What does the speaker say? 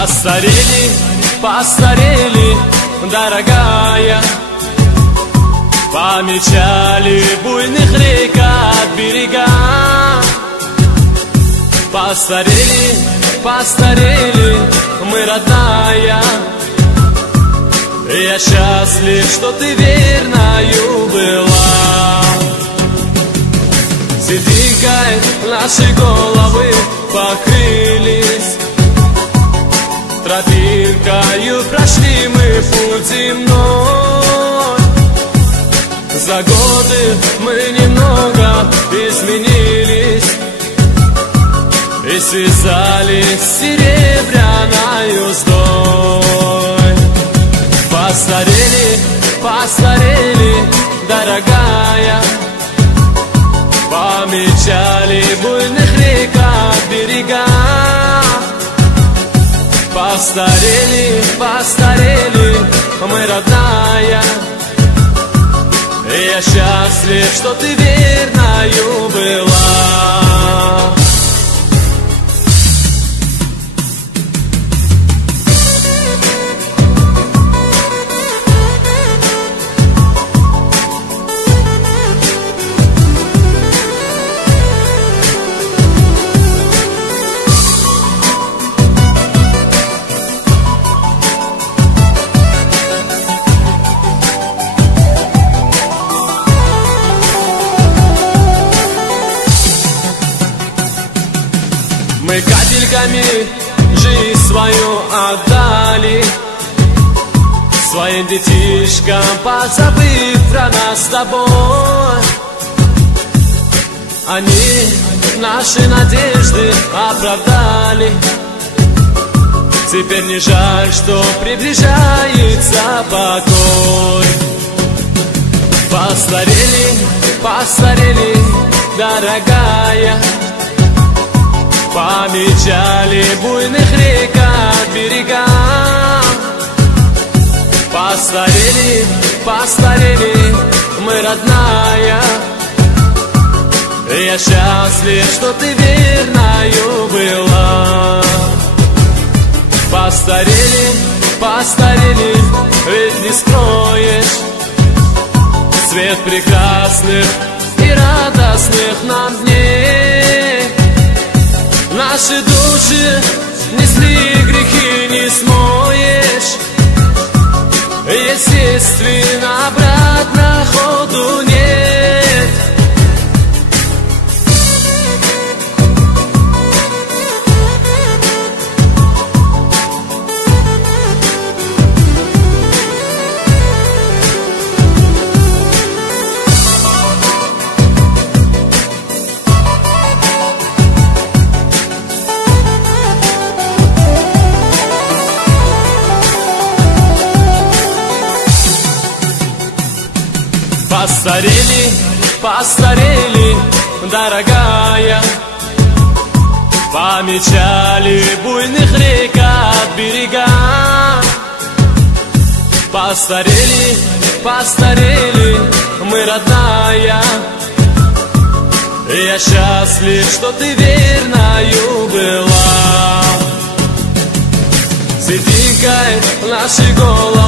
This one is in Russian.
Постарели, постарели, дорогая, помечали буйных рек от берега. Постарели, постарели, мы, родная, я счастлив, что ты верною была. Сединкой наши головы покрылись, тропинкою прошли мы путь земной. За годы мы немного изменились и связались с серебряной уздой. Постарели, постарели, дорогая, помечали буйных рек от берега. Постарели, постарели, мы, родная, я счастлив, что ты верною была. Мы капельками жизнь свою отдали своим детишкам, позабыв про нас с тобой. Они наши надежды оправдали. Теперь не жаль, что приближается покой. Постарели, постарели, дорогая, помечали буйных рек от берега. Постарели, постарели, мы, родная, я счастлив, что ты верною была. Постарели, постарели, ведь не скроешь цвет прекрасных и радостных нам дней. Наши души несли грехи, не смоешь. Естественно, обратно ходу нет. Постарели, постарели, дорогая, помечали буйных рек от берега. Постарели, постарели, мы, родная, я счастлив, что ты верною была. Сединкой наши головы